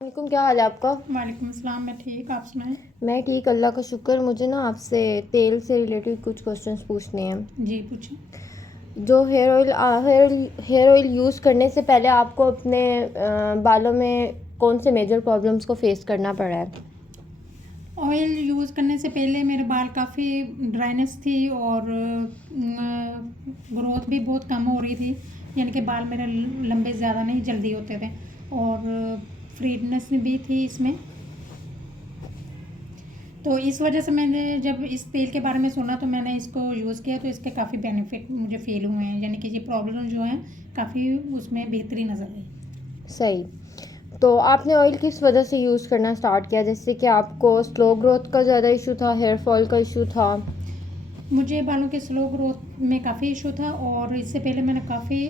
वालेकुम, क्या हाल है आपका? वालेकुम अस्सलाम। मैं ठीक, आप सुनाएं। मैं ठीक, अल्लाह का शुक्र। मुझे ना आपसे तेल से रिलेटेड कुछ क्वेश्चंस पूछने हैं। जी पूछें। जो हेयर ऑयल यूज़ करने से पहले आपको अपने बालों में कौन से मेजर प्रॉब्लम्स को फेस करना पड़ा है? ऑयल यूज़ करने से पहले मेरे बाल काफ़ी ड्राइनेस थी और ग्रोथ भी बहुत कम हो रही थी, यानी कि बाल मेरे लंबे ज़्यादा नहीं जल्दी होते थे और फ्रीडनेस भी थी इसमें। तो इस वजह से मैंने जब इस तेल के बारे में सुना तो मैंने इसको यूज़ किया, तो इसके काफ़ी बेनिफिट मुझे फील हुए हैं, यानी कि ये प्रॉब्लम जो है काफ़ी उसमें बेहतरी नज़र आई। सही। तो आपने ऑयल किस वजह से यूज़ करना स्टार्ट किया? जैसे कि आपको स्लो ग्रोथ का ज़्यादा इशू था, हेयर फॉल का इशू था? मुझे बालों के स्लो ग्रोथ में काफ़ी इशू था और इससे पहले मैंने काफ़ी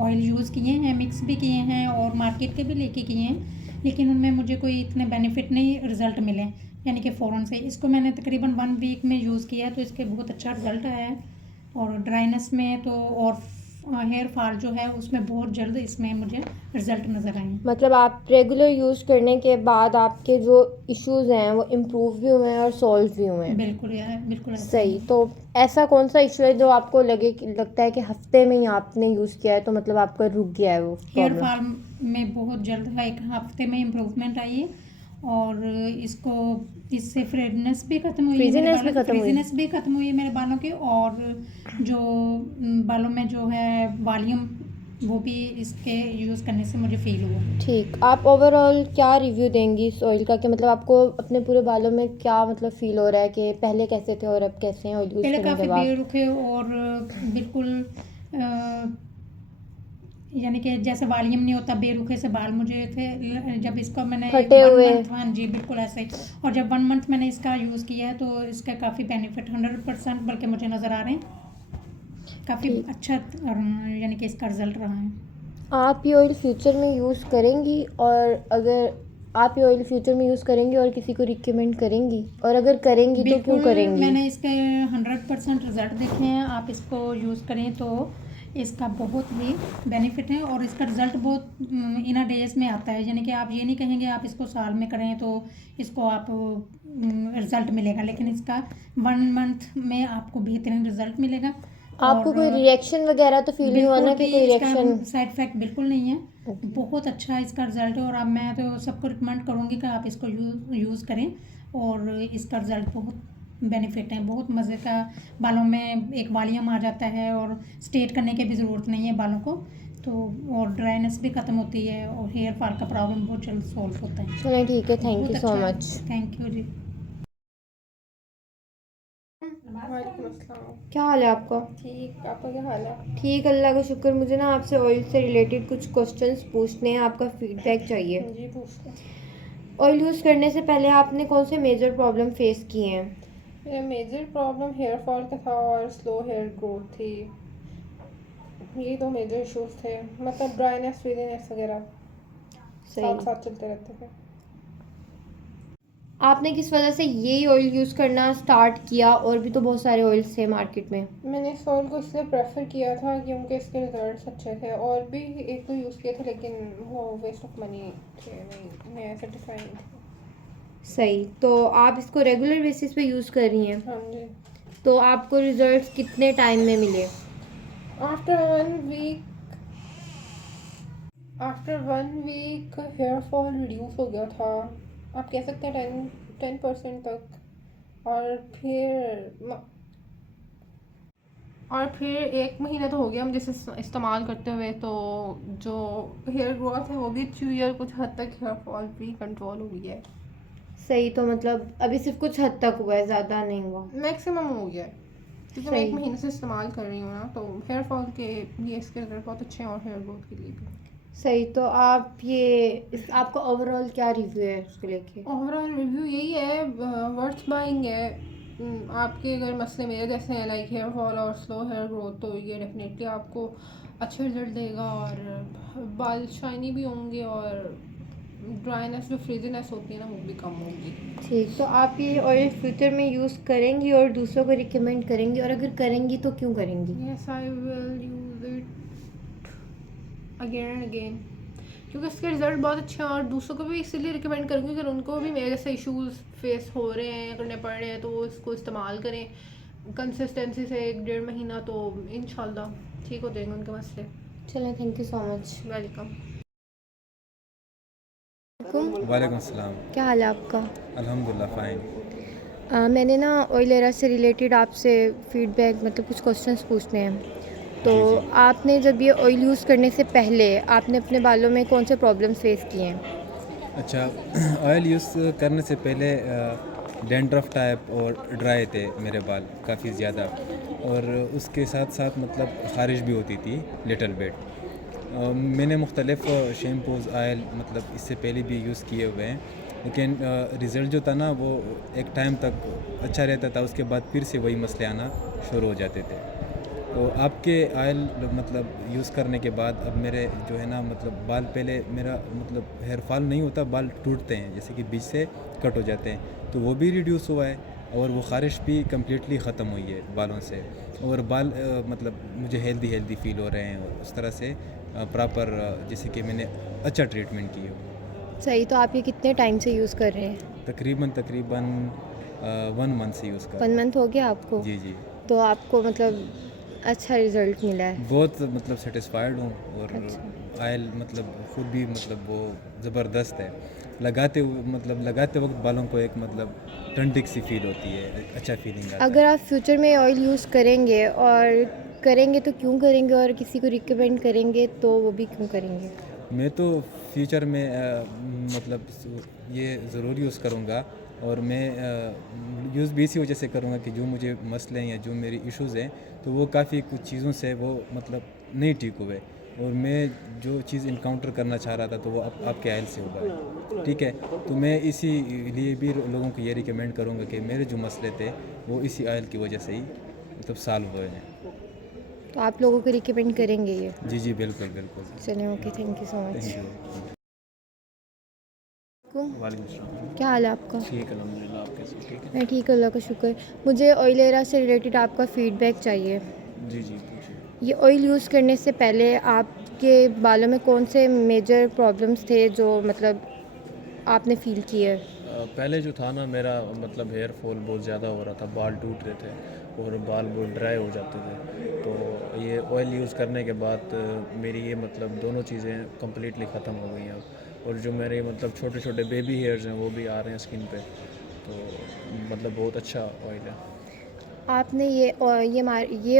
ऑयल यूज़ किए हैं, मिक्स भी किए हैं और मार्केट के भी लेके किए हैं, लेकिन उनमें मुझे कोई इतने बेनिफिट नहीं रिज़ल्ट मिले, यानी कि फ़ौरन से। इसको मैंने तकरीबन 1 वीक में यूज़ किया तो इसके बहुत अच्छा रिज़ल्ट आया है और ड्राइनेस में तो और हेयर फॉल जो है उसमें बहुत जल्द इसमें मुझे रिज़ल्ट नज़र आए। मतलब आप रेगुलर यूज़ करने के बाद आपके जो इश्यूज़ हैं वो इम्प्रूव भी हुए हैं और सॉल्व भी हुए हैं। बिल्कुल यार, बिल्कुल ऐसा ही सही। है। तो ऐसा कौन सा इशू है जो आपको लगता है कि हफ्ते में ही आपने यूज़ किया है तो मतलब आपका रुक गया है वो हेयर प्रॉब्लम? फॉल में बहुत जल्द है, 1 हफ्ते में इम्प्रूवमेंट आई है और इसको इससे फ्रेडनेस भी खत्म हुई है मेरे फ्रीजीनेस भी बालों की, ख़त्म हुई? फ्रीजीनेस भी खत्म हुई है मेरे बालों की और जो बालों में जो है वॉल्यूम वो भी इसके यूज़ करने से मुझे फील हुआ। ठीक। आप ओवरऑल क्या रिव्यू देंगी इस ऑयल का कि मतलब आपको अपने पूरे बालों में क्या मतलब फ़ील हो रहा है कि पहले कैसे थे और अब कैसे हैं ऑयल यूज़ पहले करने के काफ़ी बाद? बेरुखे और बिल्कुल यानी कि जैसे वॉल्यूम नहीं होता, बेरुखे से बाल मुझे थे जब इसका मैंने फटे वन हुए? मंथ हाँ जी बिल्कुल ऐसे ही। और जब 1 मंथ मैंने इसका यूज़ किया है तो इसका काफ़ी बेनिफिट 100% बल्कि मुझे नज़र आ रहे हैं, काफ़ी ठीक। अच्छा यानी कि इसका रिजल्ट रहा है। आप ये ऑयल फ्यूचर में यूज़ करेंगी? और अगर आप ये ऑयल फ्यूचर में यूज़ करेंगी और किसी को रिकमेंड करेंगी, और अगर करेंगी तो क्यों बिल्कुल, करेंगी? मैंने इसके 100% रिजल्ट देखे हैं। आप इसको यूज़ करें तो इसका बहुत ही बेनिफिट है और इसका रिजल्ट बहुत इन अ डेज में आता है, यानी कि आप ये नहीं कहेंगे आप इसको साल में करें तो इसको आप रिजल्ट मिलेगा, लेकिन इसका 1 मंथ में आपको बेहतरीन रिजल्ट मिलेगा। आपको और कोई रिएक्शन वगैरह तो फील नहीं हुआ बिल्कुल ना कि भी कोई इसका रिएक्शन? साइड इफेक्ट बिल्कुल नहीं है। ओके। बहुत अच्छा इसका रिजल्ट है और अब मैं तो सबको रिकमेंड करूँगी कि आप इसको यूज़ करें और इसका रिजल्ट बहुत बेनिफिट है, बहुत मज़े का। बालों में एक वॉल्यूम आ जाता है और स्ट्रेट करने की भी ज़रूरत नहीं है बालों को, तो और ड्राइनेस भी ख़त्म होती है और हेयर फॉल का प्रॉब्लम बहुत जल्द सॉल्व होता है। चलें, ठीक है, तो थैंक बहुत यू सो अच्छा है। मच। थैंक यू जी। वालेकुम अस्सलाम। क्या हाल है आपका? ठीक, आपका क्या हाल है? ठीक, अल्लाह का शुक्र। मुझे ना आपसे ऑयल से रिलेटेड कुछ क्वेश्चंस पूछने हैं, आपका फीडबैक चाहिए। जी पूछते। ऑयल यूज़ करने से पहले आपने कौन से मेजर प्रॉब्लम फेस किए हैं? मेरा मेजर प्रॉब्लम हेयर फॉल का था और स्लो हेयर ग्रोथ थी। ये दो मेजर इश्यूज थे, मतलब ड्राइनेस फ्रीजीनेस वगैरह सही। साथ साथ चलते रहते थे। आपने किस वजह से यही ऑयल यूज़ करना स्टार्ट किया? और भी तो बहुत सारे ऑयल्स थे मार्केट में। मैंने इस ऑयल को इसलिए प्रेफर किया था क्योंकि इसके रिजल्ट्स अच्छे थे, और भी एक दो यूज़ किए थे लेकिन वो वेस्ट ऑफ मनी थे, नहीं मैं सेटिस्फाई नहीं थी। सही। तो आप इसको रेगुलर बेसिस पे यूज़ कर रही हैं? हाँ जी। तो आपको रिजल्ट्स कितने टाइम में मिले? After 1 week, hair fall reduce हो गया था, आप कह सकते हैं 10% तक। और फिर 1 महीना तो हो गया मुझे इस्तेमाल करते हुए, तो जो हेयर ग्रोथ है वो भी अच्छी हुई है और कुछ हद तक हेयर फॉल भी कंट्रोल हुई है। सही। तो मतलब अभी सिर्फ कुछ हद तक हुआ है, ज़्यादा नहीं हुआ? मैक्सिमम हो गया है क्योंकि मैं सही। 1 महीने से इस्तेमाल कर रही हूँ ना, तो हेयर फॉल के लिए इसके रिजल्ट बहुत अच्छे हैं और हेयर ग्रोथ के लिए भी। सही। तो आप ये आपका ओवरऑल क्या रिव्यू है उसको लेके? ओवरऑल रिव्यू यही है, वर्थ बाइंग है। आपके अगर मसले मेरे जैसे हैं लाइक हेयर फॉल और स्लो हेयर ग्रोथ, तो ये डेफिनेटली आपको अच्छे रिजल्ट देगा और बाल शाइनी भी होंगे और ड्राइनेस जो फ्रीजीनेस होती है ना वो भी कम होगी। ठीक। तो आप ये ऑयल फ्यूचर में यूज़ करेंगी और दूसरों को रिकमेंड करेंगी? और अगर करेंगी तो क्यों करेंगी? Yes, I will use it again and again. क्योंकि इसके रिज़ल्ट बहुत अच्छे हैं और दूसरों को भी इसीलिए रिकमेंड करूँगी अगर उनको भी मेरे जैसे इश्यूज़ फेस हो रहे हैं करने पड़ रहे हैं तो वो इसको इस्तेमाल करें कंसिस्टेंसी से 1-1.5 महीना, तो इंशाल्लाह ठीक हो जाएंगे उनके मसले। चलें, thank you so much. Welcome. वालेकुम अस्सलाम। क्या हाल है आपका? अल्हम्दुलिल्लाह फ़ाइन। मैंने ना ऑयल एरा से रिलेटेड आपसे फीडबैक मतलब कुछ क्वेश्चंस पूछने हैं। तो जी, जी। आपने जब ये ऑयल यूज़ करने से पहले आपने अपने बालों में कौन से प्रॉब्लम्स फेस किए हैं? अच्छा ऑयल यूज़ करने से पहले डैंड्रफ टाइप और ड्राई थे मेरे बाल काफ़ी ज़्यादा, और उसके साथ साथ मतलब ख़ारिश भी होती थी लिटिल बिट। मैंने मुख्तलिफ़ शैम्पूज़ ऑयल मतलब इससे पहले भी यूज़ किए हुए हैं, लेकिन रिज़ल्ट जो था ना वो एक टाइम तक अच्छा रहता था, उसके बाद फिर से वही मसले आना शुरू हो जाते थे। तो आपके ऑयल मतलब यूज़ करने के बाद अब मेरे जो है ना मतलब बाल, पहले मेरा मतलब हेयर फॉल नहीं होता, बाल टूटते हैं जैसे कि बीच से कट हो जाते हैं, तो वो भी रिड्यूस हुआ है और वो ख़ारिश भी कम्प्लीटली ख़त्म हुई है बालों से, और बाल मतलब मुझे हेल्दी फ़ील हो रहे हैं उस तरह से प्रॉपर जैसे कि मैंने अच्छा ट्रीटमेंट की हो। सही, तो आप ये कितने टाइम से यूज़ कर रहे हैं? तकरीबन 1 मंथ से यूज़ कर 1 मंथ हो गया आपको? जी, जी। तो आपको मतलब अच्छा रिज़ल्ट मिला है? बहुत मतलब सेटिस्फाइड हूँ, और अच्छा। ऑयल मतलब ख़ुद भी मतलब वो ज़बरदस्त है। लगाते वक्त बालों को एक मतलब ठंडक सी फील होती है, एक अच्छा फीलिंग आता अगर है। आप फ्यूचर में ऑयल यूज़ करेंगे और करेंगे तो क्यों करेंगे, और किसी को रिकमेंड करेंगे तो वो भी क्यों करेंगे? मैं तो फ्यूचर में मतलब ये ज़रूर यूज़ करूँगा, और मैं यूज़ भी इसी वजह से करूँगा कि जो मुझे मसले हैं या जो मेरी इश्यूज़ हैं तो वो काफ़ी कुछ चीज़ों से वो मतलब नहीं ठीक हुए, और मैं जो चीज़ इनकाउंटर करना चाह रहा था तो वो आपके ऑयल से हुआ है, ठीक है। तो मैं इसी लिए भी लोगों को ये रिकमेंड करूँगा कि मेरे जो मसले थे वो इसी ऑयल की वजह से ही मतलब सॉल्व हुए हैं। तो आप लोगों को रिकमेंड करेंगे ये? जी, जी, बिल्कुल, बिल्कुल। चलिए, okay, thank you so much. Thank you. वालेकुम अस्सलाम। क्या हाल है आपका? ठीक अल्हम्दुलिल्लाह, आप कैसे हो? ठीक है। मैं ठीक हूँ, अल्लाह का शुक्र। मुझे ऑयल एरा से रिलेटेड आपका फ़ीडबैक चाहिए। जी, जी, पूछिए। ये ऑयल यूज़ करने से पहले आपके बालों में कौन से मेजर प्रॉब्लम्स थे जो मतलब आपने फ़ील किए? पहले जो था ना मेरा मतलब हेयर फॉल बहुत ज़्यादा हो रहा था, बाल टूट रहे थे और बाल बहुत ड्राई हो जाते थे। तो ये ऑयल यूज़ करने के बाद मेरी ये मतलब दोनों चीज़ें कम्प्लीटली ख़त्म हो गई हैं अब, और जो मेरे मतलब छोटे-छोटे बेबी हेयर्स हैं वो भी आ रहे हैं स्किन पे, तो मतलब बहुत अच्छा ऑयल है। आपने ये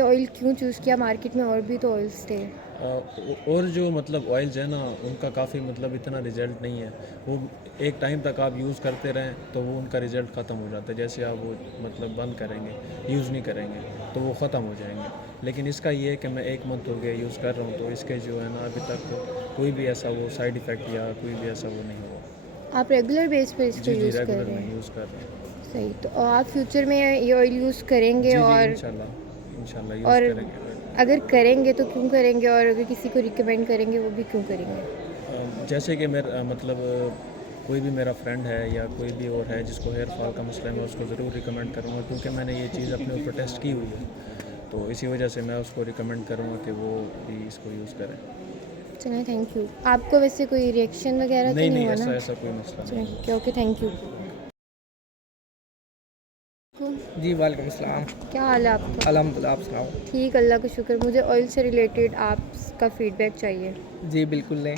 ऑयल क्यों चूज़ किया? मार्केट में और भी तो ऑयल्स थे। और जो मतलब ऑयल्स हैं ना उनका काफ़ी मतलब इतना रिज़ल्ट नहीं है, वो एक टाइम तक आप यूज़ करते रहें तो वो उनका रिज़ल्ट ख़त्म हो जाता है, जैसे आप वो मतलब बंद करेंगे, यूज़ नहीं करेंगे तो वो ख़त्म हो जाएंगे। लेकिन इसका ये है कि मैं 1 मंथ हो गया यूज़ कर रहा हूँ, तो इसके जो है ना अभी तक कोई भी ऐसा वो साइड इफ़ेक्ट या कोई भी ऐसा वो नहीं हुआ। आप रेगुलर बेस पे इसको जी, जी, यूज़ कर रेगुलर रहे मैं हैं? यूज़ कर रहा हूँ। सही, तो आप फ्यूचर में ये ऑयल यूज़ करेंगे? जी, जी, और इंशाल्लाह यूज़ और करेंगे। अगर करेंगे तो क्यों करेंगे, और अगर किसी को रिकमेंड करेंगे वो भी क्यों करेंगे? जैसे कि मेरा मतलब कोई भी मेरा फ्रेंड है या कोई भी और है जिसको हेयर फॉल का मसला है, मैं उसको ज़रूर रिकमेंड करूँगा, क्योंकि मैंने ये चीज़ अपने ऊपर टेस्ट की हुई है, तो इसी वजह से मैं उसको रिकमेंड करूँगा कि वो भी इसको यूज़ करें। चलिए, थैंक यू। आपको वैसे कोई रिएक्शन वगैरह तो नहीं, नहीं नहीं, हुआ ऐसा ना? ऐसा कोई मसला चलिए, नहीं। ठीक है, ओके, थैंक यू। जी वालेकुम अस्सलाम। क्या हाल है आपका? अल्हम्दुलिल्लाह, आप सुनाओ? ठीक, अल्लाह का शुक्र। मुझे ऑयल से रिलेटेड आपका फ़ीडबैक चाहिए। जी बिल्कुल लें।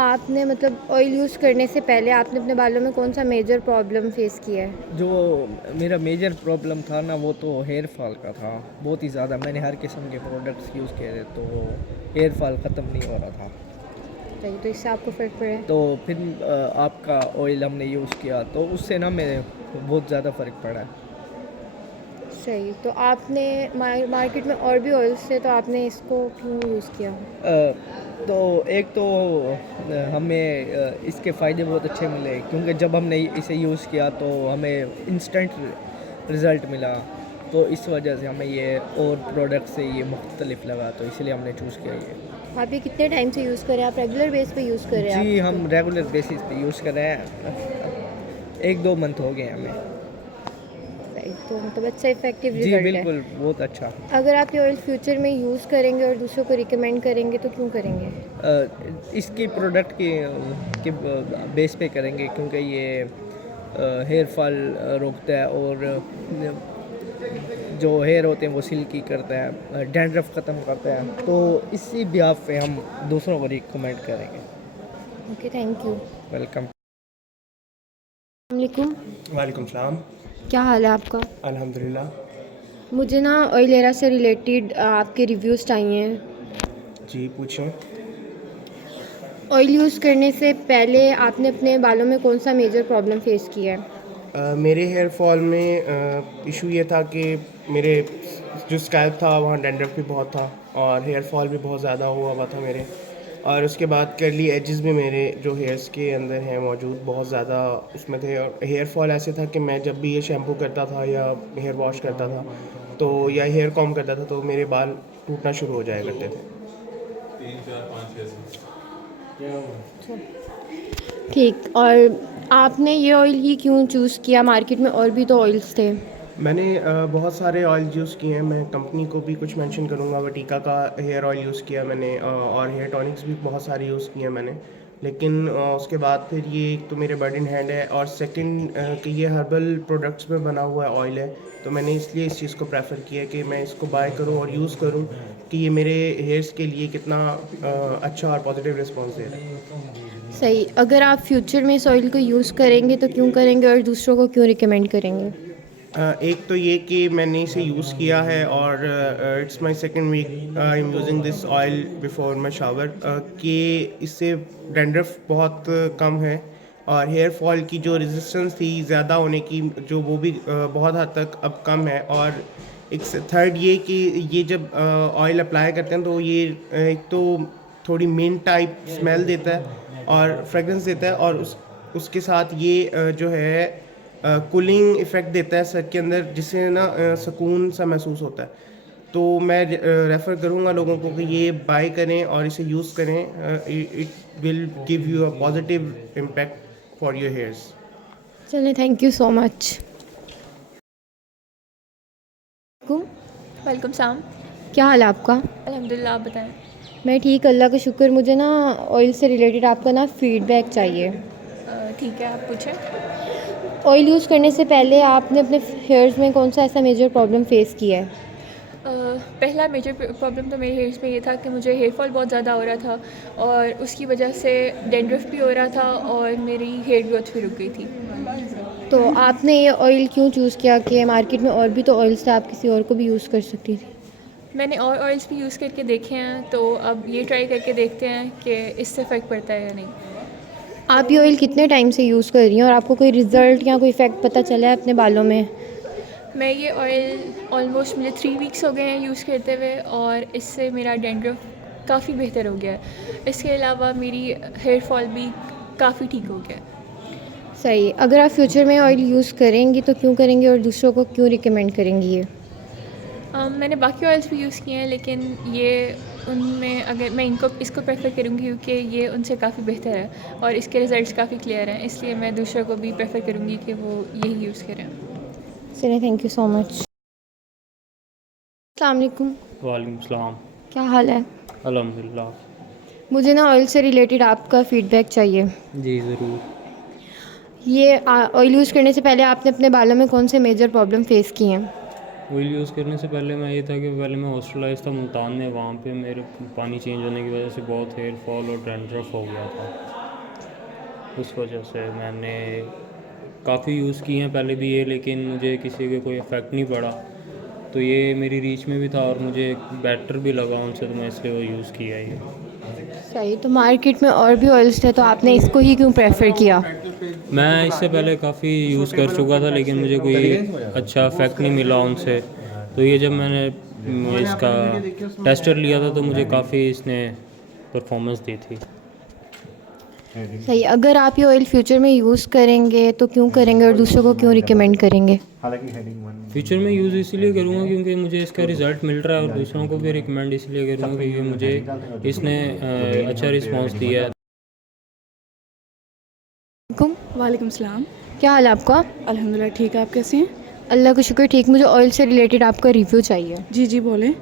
आपने मतलब ऑयल यूज़ करने से पहले आपने अपने बालों में कौन सा मेजर प्रॉब्लम फेस किया है? जो मेरा मेजर प्रॉब्लम था ना वो तो हेयर फॉल का था, बहुत ही ज़्यादा। मैंने हर किस्म के प्रोडक्ट्स यूज़ किए थे तो हेयर फॉल ख़त्म नहीं हो रहा था। सही, तो इससे आपको फ़र्क पड़ा है? तो फिर आपका ऑयल हमने यूज़ किया तो उससे ना मेरे बहुत ज़्यादा फ़र्क पड़ा है। सही, तो आपने मार्केट में और भी ऑयल्स थे तो आपने इसको क्यों यूज़ किया? तो एक तो हमें इसके फ़ायदे बहुत अच्छे मिले, क्योंकि जब हमने इसे यूज़ किया तो हमें इंस्टेंट रिज़ल्ट मिला, तो इस वजह से हमें ये और प्रोडक्ट से ये मुख्तलिफ लगा, तो इसलिए हमने चूज़ किया ये। आप ये कितने टाइम से यूज़ कर रहे हैं? आप रेगुलर बेस पे यूज़ कर रहे हैं? जी आप हम रेगुलर बेसिस पे यूज़ कर रहे हैं, 1-2 मंथ हो गए हमें। सही, तो मतलब अच्छा इफेक्टिव जी रिजल्ट है। बिल्कुल, बहुत अच्छा। अगर आप ये ऑयल फ्यूचर में यूज़ करेंगे और दूसरों को रिकमेंड करेंगे तो क्यों करेंगे? इसकी प्रोडक्ट के बेस पे करेंगे, क्योंकि ये हेयर फॉल रोकता है और जो हेयर होते हैं वो सिल्की करता है, डैंड्रफ ख़त्म करता है। तो इसी बिहाफ पे हम दूसरों को रिकमेंड करेंगे। Okay, thank you. वेलकम। वालेकुम। वालेकुम सलाम। क्या हाल है आपका? अल्हम्दुलिल्लाह। मुझे ना ऑयल एरा से रिलेटेड आपके रिव्यूज़ चाहिए। जी पूछें। ऑयल यूज़ करने से पहले आपने अपने बालों में कौन सा मेजर प्रॉब्लम फेस किया है? मेरे हेयर फॉल में इशू ये था कि मेरे जो स्कैल्प था वहाँ डैंड्रफ भी बहुत था और हेयर फॉल भी बहुत ज़्यादा हुआ था मेरे। और उसके बाद कर्ली एजेस भी मेरे जो हेयर्स के अंदर हैं मौजूद बहुत ज़्यादा उसमें थे। और हेयर फॉल ऐसे था कि मैं जब भी ये शैम्पू करता था या हेयर वॉश करता था तो या हेयर कॉम्ब करता था तो मेरे बाल टूटना शुरू हो जाया करते थे। ठीक, और आपने ये ऑयल ही क्यों चूज़ किया? मार्केट में और भी तो ऑयल्स थे। मैंने बहुत सारे ऑयल यूज़ किए हैं। मैं कंपनी को भी कुछ मेंशन करूँगा। वटीका का हेयर ऑयल यूज़ किया मैंने और हेयर टॉनिक्स भी बहुत सारे यूज़ किए हैं मैंने। लेकिन उसके बाद फिर ये एक तो मेरे बर्ड इन हैंड है और सेकंड कि ये हर्बल प्रोडक्ट्स में बना हुआ ऑयल है, तो मैंने इसलिए इस चीज़ को प्रेफर किया कि मैं इसको बाय करूँ और यूज़ करूँ कि ये मेरे हेयर्स के लिए कितना अच्छा और पॉजिटिव रिस्पॉन्स दे रहा है। सही। अगर आप फ्यूचर में इस ऑयल को यूज़ करेंगे तो क्यों करेंगे और दूसरों को क्यों रिकमेंड करेंगे? एक तो ये कि मैंने इसे यूज़ किया है और it's my second week I am using this oil before my shower कि इससे डैंड्रफ बहुत कम है और हेयर फॉल की जो रेजिस्टेंस थी ज़्यादा होने की जो वो भी बहुत हद तक अब कम है। और एक थर्ड ये कि ये जब ऑयल अप्लाई करते हैं तो ये एक तो थोड़ी मिंट टाइप स्मेल देता है और फ्रेगरेंस देता है और उसके साथ ये जो है कूलिंग इफ़ेक्ट देता है सर के अंदर, जिससे ना सुकून सा महसूस होता है। तो मैं रेफ़र करूँगा लोगों को कि ये बाय करें और इसे यूज़ करें। It will give you a positive impact for your hairs. चलिए, थैंक यू सो मच। वालेकुम सलाम। क्या हाल है आपका? अल्हम्दुलिल्लाह, आप बताएं। मैं ठीक, अल्लाह का शुक्र। मुझे ना ऑयल से रिलेटेड आपका ना फीडबैक चाहिए। ठीक है, आप पूछें। ऑयल यूज़ करने से पहले आपने अपने हेयर्स में कौन सा ऐसा मेजर प्रॉब्लम फेस किया है? पहला मेजर प्रॉब्लम तो मेरे हेयर्स में ये था कि मुझे हेयर फॉल बहुत ज़्यादा हो रहा था और उसकी वजह से डैंड्रफ भी हो रहा था और मेरी हेयर ग्रोथ भी रुक गई थी। तो आपने ये ऑयल क्यों चूज़ किया कि मार्केट में और भी तो ऑयल्स थे, आप किसी और को भी यूज़ कर सकती थी? मैंने और ऑयल्स भी यूज़ करके देखे हैं, तो अब ये ट्राई करके देखते हैं कि इससे फ़र्क पड़ता है या नहीं। आप ये ऑयल कितने टाइम से यूज़ कर रही हैं और आपको कोई रिज़ल्ट या कोई इफ़ेक्ट पता चला है अपने बालों में? मैं ये ऑयल ऑलमोस्ट मुझे 3 वीक्स हो गए हैं यूज़ करते हुए और इससे मेरा डैंड्रफ काफ़ी बेहतर हो गया है। इसके अलावा मेरी हेयर फॉल भी काफ़ी ठीक हो गया है। सही। अगर आप फ्यूचर में ऑयल यूज़ करेंगी तो क्यों करेंगी और दूसरों को क्यों रिकमेंड करेंगी ये? मैंने बाकी ऑयल्स भी यूज़ किए हैं, लेकिन ये उनमें अगर मैं इसको प्रेफर करूँगी क्योंकि ये उनसे काफ़ी बेहतर है और इसके रिज़ल्ट्स काफ़ी क्लियर हैं, इसलिए मैं दूसरों को भी प्रेफर करूँगी कि वो यही यूज़ करें। चलिए, थैंक यू सो मच। अस्सलाम वालेकुम। वालेकुम सलाम। क्या हाल है? अल्हम्दुलिल्लाह। मुझे ना ऑयल से रिलेटेड आपका फ़ीडबैक चाहिए। जी ज़रूर। ये ऑयल यूज़ करने से पहले आपने अपने बालों में कौन से मेजर प्रॉब्लम फेस किए हैं? ऑयल यूज़ करने से पहले मैं ये था कि पहले मैं हॉस्टलाइज था मुल्तान में, वहाँ पे मेरे पानी चेंज होने की वजह से बहुत हेयर फॉल और डैंड्रफ हो गया था। उस वजह से मैंने काफ़ी यूज़ किए हैं पहले भी ये, लेकिन मुझे किसी के कोई इफ़ेक्ट नहीं पड़ा। तो ये मेरी रीच में भी था और मुझे बेटर भी लगा उनसे, तो मैं इसलिए वो यूज़ किया ये। सही। तो मार्केट में और भी ऑयल्स थे, तो आपने इसको ही क्यों प्रेफर किया? मैं इससे पहले काफ़ी यूज़ कर चुका था लेकिन मुझे कोई अच्छा इफेक्ट नहीं मिला उनसे। तो ये जब मैंने इसका टेस्टर लिया था तो मुझे काफ़ी इसने परफॉर्मेंस दी थी। सही। अगर आप ये ऑयल फ्यूचर में यूज़ करेंगे तो क्यों करेंगे और दूसरों को क्यों रिकमेंड करेंगे? फ्यूचर में यूज़ इसलिए करूँगा क्योंकि मुझे इसका रिज़ल्ट मिल रहा है और दूसरों को भी रिकमेंड इसलिए करूँगा क्योंकि मुझे इसने अच्छा रिस्पांस दिया है। वालेकुम सलाम। क्या हाल है आपका? अल्हम्दुलिल्लाह, ठीक है। आप कैसे हैं? अल्लाह का शुक्र, ठीक। मुझे ऑयल से रिलेटेड आपका रिव्यू चाहिए। जी जी बोलें।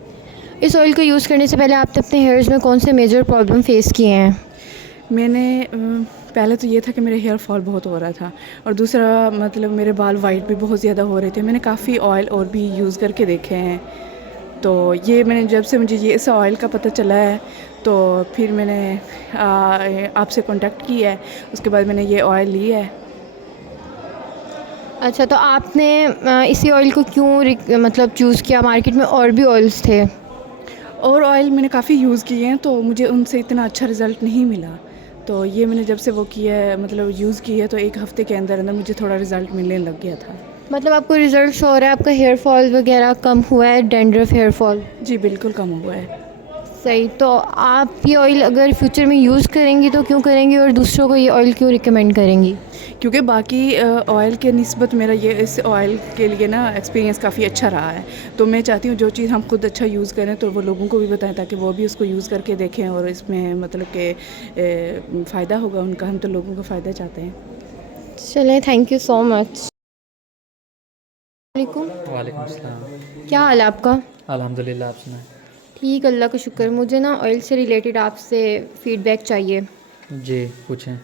इस ऑयल को यूज़ करने से पहले आपने अपने हेयर्स में कौन से मेजर प्रॉब्लम फेस किए हैं? मैंने पहले तो ये था कि मेरे हेयर फॉल बहुत हो रहा था, और दूसरा मतलब मेरे बाल वाइट भी बहुत ज़्यादा हो रहे थे। मैंने काफ़ी ऑयल और भी यूज़ करके देखे हैं, तो ये मैंने जब से मुझे ये इस ऑयल का पता चला है तो फिर मैंने आपसे कांटेक्ट किया है, उसके बाद मैंने ये ऑयल ली है। अच्छा, तो आपने इसी ऑयल को क्यों मतलब चूज़ किया? मार्केट में और भी ऑयल्स थे। और ऑयल मैंने काफ़ी यूज़ किए हैं तो मुझे उनसे इतना अच्छा रिज़ल्ट नहीं मिला, तो ये मैंने जब से वो किया है मतलब यूज़ किया है तो 1 हफ़्ते के अंदर अंदर मुझे थोड़ा रिज़ल्ट मिलने लग गया था। मतलब आपको रिज़ल्ट शो हो रहा है, आपका हेयर फॉल वगैरह कम हुआ है, डैंड्रफ हेयर फॉल? जी बिल्कुल कम हुआ है। सही। तो आप ये ऑयल अगर फ्यूचर में यूज़ करेंगी तो क्यों करेंगी, और दूसरों को ये ऑयल क्यों रिकमेंड करेंगी? क्योंकि बाकी ऑयल के निस्बत मेरा ये इस ऑयल के लिए ना एक्सपीरियंस काफ़ी अच्छा रहा है, तो मैं चाहती हूँ जो चीज़ हम खुद अच्छा यूज़ करें तो वो लोगों को भी बताएं ताकि वो भी उसको यूज़ करके देखें, और इसमें मतलब कि फ़ायदा होगा उनका। हम तो लोगों का फ़ायदा चाहते हैं। चलें, थैंक यू सो मच। वालेकुम। वालेकुम अस्सलाम। क्या हाल है आपका? अल्हम्दुलिल्लाह, आप सुनाएं। ठीक, अल्लाह का शुक्र। मुझे ना ऑयल से रिलेटेड आपसे फ़ीडबैक चाहिए। जी पूछें।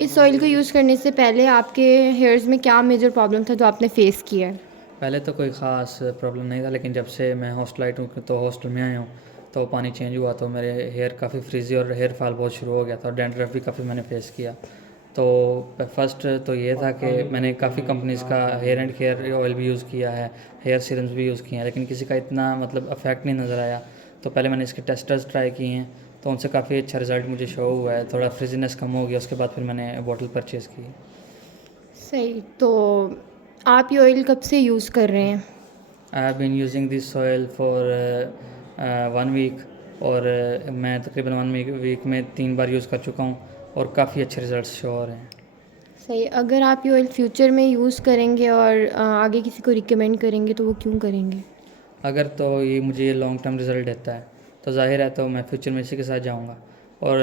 इस ऑयल को यूज़ करने से पहले आपके हेयर्स में क्या मेजर प्रॉब्लम था जो आपने फ़ेस किया है? पहले तो कोई ख़ास प्रॉब्लम नहीं था, लेकिन जब से मैं हॉस्टलाइट हूँ तो हॉस्टल में आया हूँ तो पानी चेंज हुआ तो मेरे हेयर काफ़ी फ्रीजी और हेयर फॉल बहुत शुरू हो गया था, और डैंड्रफ भी काफ़ी मैंने फेस किया। तो फर्स्ट तो ये था कि मैंने काफ़ी कंपनीज़ का हेयर एंड केयर ऑयल भी यूज़ किया है, हेयर सीरम्स भी यूज़ किए हैं, लेकिन किसी का इतना मतलब अफेक्ट नहीं नज़र आया। तो पहले मैंने इसके टेस्टर्स ट्राई किए हैं तो उनसे काफ़ी अच्छा रिज़ल्ट मुझे शो हुआ है, थोड़ा फ्रिजीनेस कम हो गया। उसके बाद फिर मैंने बॉटल परचेज़ की। सही। तो आप ये ऑयल कब से यूज़ कर रहे हैं? I have been using this oil for 1 week, और मैं तकरीबन 1 वीक में 3 बार यूज़ कर चुका हूँ और काफ़ी अच्छे रिज़ल्ट्स शो हो रहे हैं। सही। अगर आप ये ऑयल फ्यूचर में यूज़ करेंगे और आगे किसी को रिकमेंड करेंगे तो वो क्यों करेंगे? अगर तो ये मुझे लॉन्ग टर्म रिज़ल्ट देता है तो ज़ाहिर है तो मैं फ्यूचर में इसी के साथ जाऊँगा। और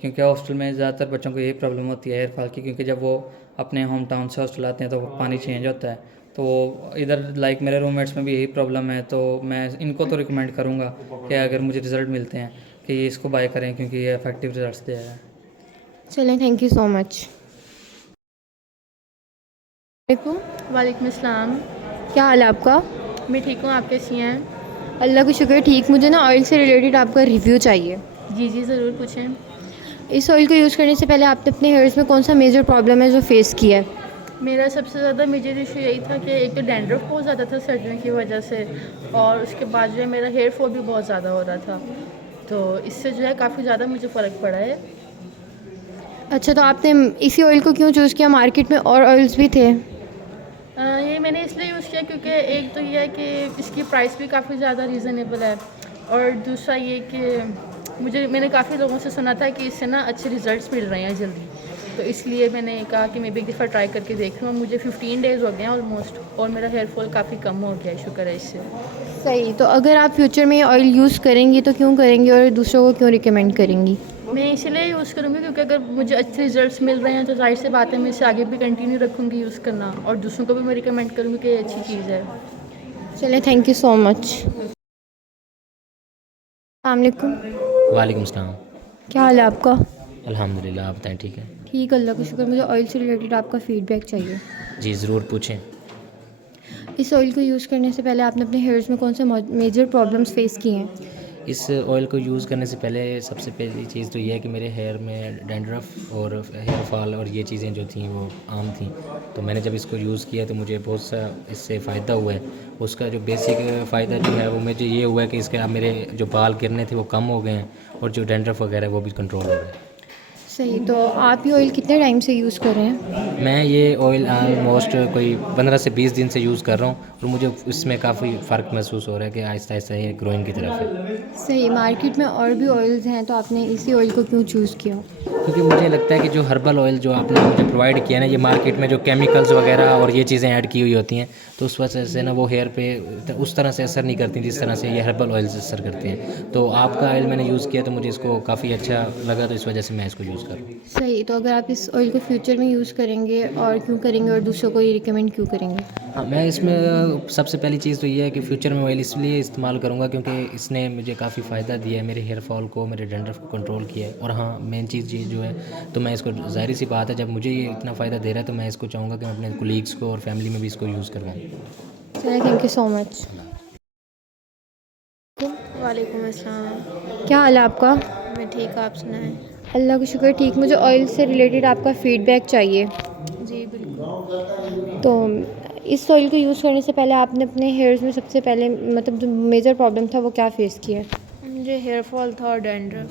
क्योंकि हॉस्टल में ज़्यादातर बच्चों को यही प्रॉब्लम होती है हेयर फॉल की, क्योंकि जब वो अपने होम टाउन से हॉस्टल आते हैं तो पानी चेंज होता है, तो इधर लाइक मेरे रूममेट्स में भी यही प्रॉब्लम है। तो मैं इनको तो रिकमेंड करूँगा कि अगर मुझे रिज़ल्ट मिलते हैं कि ये इसको बाय करें, क्योंकि ये इफेक्टिव रिज़ल्ट्स दे रहा है। चलें, थैंक यू सो मच। वालेकुम अस्सलाम। क्या हाल है आपका? मैं ठीक हूँ, आप कैसी हैं? अल्लाह का शुक्र, ठीक। मुझे ना ऑयल से रिलेटेड आपका रिव्यू चाहिए। जी जी ज़रूर पूछें। इस ऑयल को यूज़ करने से पहले आपने अपने हेयर्स में कौन सा मेजर प्रॉब्लम है जो फेस किया है? मेरा सबसे ज़्यादा मेजर इशू यही था कि एक तो डैंड्रफ बहुत ज़्यादा था सर्दियों की वजह से, और उसके बाद जो है मेरा हेयर फॉल भी बहुत ज़्यादा हो रहा था, तो इससे जो है काफ़ी ज़्यादा मुझे फ़र्क पड़ा है। अच्छा, तो आपने इसी ऑयल को क्यों चूज़ किया? मार्केट में और ऑयल्स भी थे। ये मैंने इसलिए यूज़ किया क्योंकि एक तो ये है कि इसकी प्राइस भी काफ़ी ज़्यादा रीज़नेबल है, और दूसरा ये कि मैंने काफ़ी लोगों से सुना था कि इससे ना अच्छे रिज़ल्ट्स मिल रहे हैं जल्दी, तो इसलिए मैंने कहा कि मैं भी एक दफ़ा ट्राई करके देख लूँ। मुझे 15 डेज़ हो गए हैं ऑलमोस्ट, और मेरा हेयर फॉल काफ़ी कम हो गया है, शुक्र है इससे। सही। तो अगर आप फ्यूचर में ऑयल यूज़ करेंगी तो क्यों करेंगी, और दूसरों को क्यों रिकमेंड करेंगी? मैं इसीलिए यूज़ करूँगी क्योंकि अगर मुझे अच्छे रिजल्ट्स मिल रहे हैं तो जाहिर सी बात है मैं इसे आगे भी कंटिन्यू रखूँगी यूज़ करना, और दूसरों को भी मैं रिकमेंड करूँगी कि ये अच्छी चीज़ है। चलें, थैंक यू सो मच। अस्सलाम वालेकुम। वालेकुम सलाम। क्या हाल है आपका? अल्हम्दुलिल्लाह, आप बताएं। ठीक है ठीक, अल्लाह का शुक्र। मुझे ऑयल से रिलेटेड आपका फ़ीडबैक चाहिए। जी, ज़रूर पूछें। इस ऑयल को यूज़ करने से पहले आपने अपने हेयर्स में कौन से मेजर प्रॉब्लम्स फेस किए हैं? इस ऑयल को यूज़ करने से पहले सबसे पहली चीज़ तो ये है कि मेरे हेयर में डैंड्रफ और हेयर फॉल और ये चीज़ें जो थी वो आम थी, तो मैंने जब इसको यूज़ किया तो मुझे बहुत सा इससे फ़ायदा हुआ है। उसका जो बेसिक फ़ायदा जो है वो मुझे ये हुआ है कि इसके मेरे जो बाल गिरने थे वो कम हो गए हैं, और जो डैंड्रफ वगैरह वो भी कंट्रोल हो गए। सही। तो आप ये ऑयल कितने टाइम से यूज़ कर रहे हैं? मैं ये ऑयल ऑलमोस्ट कोई 15 से 20 दिन से यूज़ कर रहा हूँ, और मुझे इसमें काफ़ी फ़र्क महसूस हो रहा है कि आहिस्ता आहिस्ता ये ग्रोइंग की तरफ है। सही। मार्केट में और भी ऑयल्स हैं, तो आपने इसी ऑयल को क्यों चूज़ किया? क्योंकि मुझे लगता है कि जो हर्बल ऑयल जो आपने मुझे प्रोवाइड किया ना, ये मार्केट में जो केमिकल्स वगैरह और ये चीज़ें ऐड की हुई होती हैं, तो उस वजह से ना वो हेयर पे उस तरह से असर नहीं करती जिस तरह से ये हर्बल ऑयल्स असर करते हैं। तो आपका ऑयल मैंने यूज़ किया तो मुझे इसको काफ़ी अच्छा लगा, तो इस वजह से मैं इसको यूज़ यूज़ करूँ। सही, तो अगर आप इस ऑयल को फ्यूचर में यूज़ करेंगे और क्यों करेंगे और दूसरों को ये रिकमेंड क्यों करेंगे? हाँ, मैं इसमें सबसे पहली चीज़ तो ये है कि फ्यूचर में ऑयल इसलिए इस्तेमाल करूँगा क्योंकि इसने मुझे काफ़ी फ़ायदा दिया है, मेरे हेयर फॉल को, मेरे डैंड्रफ को कंट्रोल किया है। और हाँ, मेन चीज़ ये जो है, तो मैं इसको, ज़ाहिर सी बात है, जब मुझे ये इतना फ़ायदा दे रहा है तो मैं इसको चाहूँगा कि मैं अपने कोलीग्स को और फैमिली में भी इसको यूज़ करवाऊँ। चलिए, थैंक यू सो मच। वालेकुम अस्सलाम। क्या हाल है आपका? मैं ठीक, आप सुनाएं? अल्लाह का शुक्र ठीक। मुझे ऑयल से रिलेटेड आपका फ़ीडबैक चाहिए। जी बिल्कुल। तो इस ऑयल को यूज़ करने से पहले आपने अपने हेयर्स में सबसे पहले मतलब जो मेजर प्रॉब्लम था वो क्या फेस किया? मुझे हेयर फॉल था और डैंड्रफ।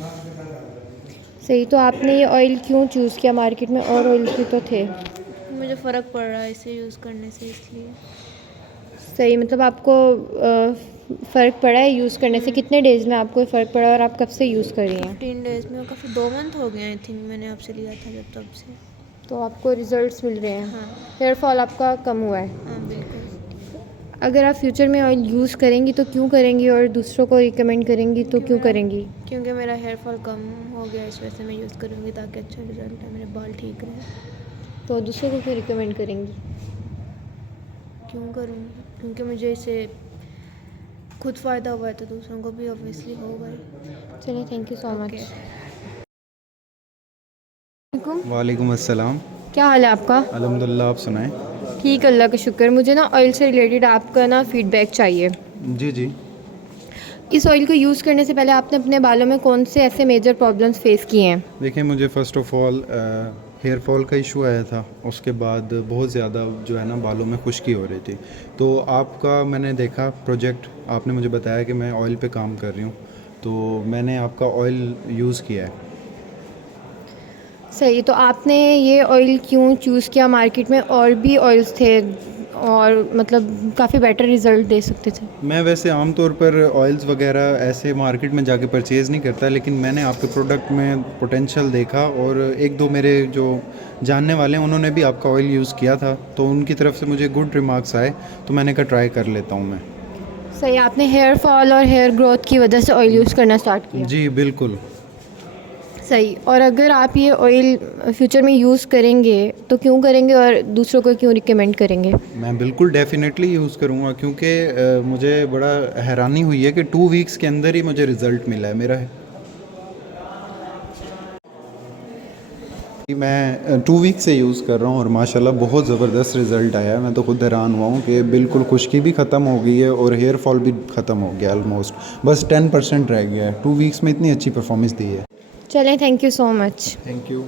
सही, तो आपने ये ऑयल क्यों चूज़ किया? मार्केट में और ऑयल भी तो थे। मुझे फ़र्क पड़ रहा है इसे यूज़ करने से, इसलिए। सही, मतलब आपको फ़र्क पड़ा है यूज़ करने से? कितने डेज़ में आपको फ़र्क पड़ा और आप कब से यूज़ कर रही हैं? 15 डेज़ में, काफ़ी 2 मंथ हो गए आई थिंक मैंने आपसे लिया था जब, तब से। तो आपको रिज़ल्ट्स मिल रहे हैं? हाँ। हेयर फॉल आपका कम हुआ है? हाँ बिल्कुल। अगर आप फ्यूचर में ऑयल यूज़ करेंगी तो क्यों करेंगी और दूसरों को रिकमेंड करेंगी तो क्यों करेंगी? क्योंकि मेरा हेयर फॉल कम हो गया, इस वजह से मैं यूज़ करूँगी ताकि अच्छा रिजल्ट है, मेरे बाल ठीक रहे। तो दूसरों को क्यों रिकमेंड करेंगी? क्यों करूँगी? क्योंकि मुझे इससे खुद फ़ायदा हुआ है तो दूसरों को भी ऑब्वियसली होगा ही। चलिए, थैंक यू सो मच। वालेकुम अस्सलाम। क्या हाल है आपका? अल्हम्दुलिल्लाह, आप सुनाएं? ठीक, अल्लाह का शुक्र। मुझे ना ऑयल से रिलेटेड आपका ना फ़ीडबैक चाहिए। जी जी। इस ऑयल को यूज़ करने से पहले आपने अपने बालों में कौन से ऐसे मेजर प्रॉब्लम्स फेस किए हैं? देखिए, मुझे first of all hair fall का इशू आया था। उसके बाद बहुत ज़्यादा जो है ना बालों में खुश्की हो रही थी। तो आपका मैंने देखा प्रोजेक्ट, आपने मुझे बताया कि मैं ऑयल पे काम कर रही हूँ, तो मैंने आपका ऑयल यूज़ किया है। सही, तो आपने ये ऑयल क्यों चूज़ किया? मार्केट में और भी ऑयल्स थे और मतलब काफ़ी बेटर रिज़ल्ट दे सकते थे। मैं वैसे आम तौर पर ऑयल्स वगैरह ऐसे मार्केट में जाके परचेज़ नहीं करता, लेकिन मैंने आपके प्रोडक्ट में पोटेंशियल देखा और एक दो मेरे जो जानने वाले हैं उन्होंने भी आपका ऑयल यूज़ किया था, तो उनकी तरफ से मुझे गुड रिमार्क्स आए, तो मैंने कहा ट्राई कर लेता हूँ मैं। सही, आपने हेयर फॉल और हेयर ग्रोथ की वजह से ऑयल यूज़ करना स्टार्ट किया? जी बिल्कुल। सही, और अगर आप ये ऑयल फ्यूचर में यूज़ करेंगे तो क्यों करेंगे और दूसरों को क्यों रिकमेंड करेंगे? मैं बिल्कुल डेफिनेटली यूज़ करूँगा, क्योंकि मुझे बड़ा हैरानी हुई है कि 2 वीक्स के अंदर ही मुझे रिज़ल्ट मिला है मेरा। मैं 2 वीक से यूज़ कर रहा हूँ और माशाल्लाह बहुत ज़बरदस्त रिज़ल्ट आया है। मैं तो खुद हैरान हुआ हूँ कि बिल्कुल खुश्की भी ख़त्म हो गई है और हेयर फॉल भी ख़त्म हो गया ऑलमोस्ट, बस 10% रह गया है। 2 वीक्स में इतनी अच्छी परफॉर्मेंस दी है। चलें, thank you so much. Thank you.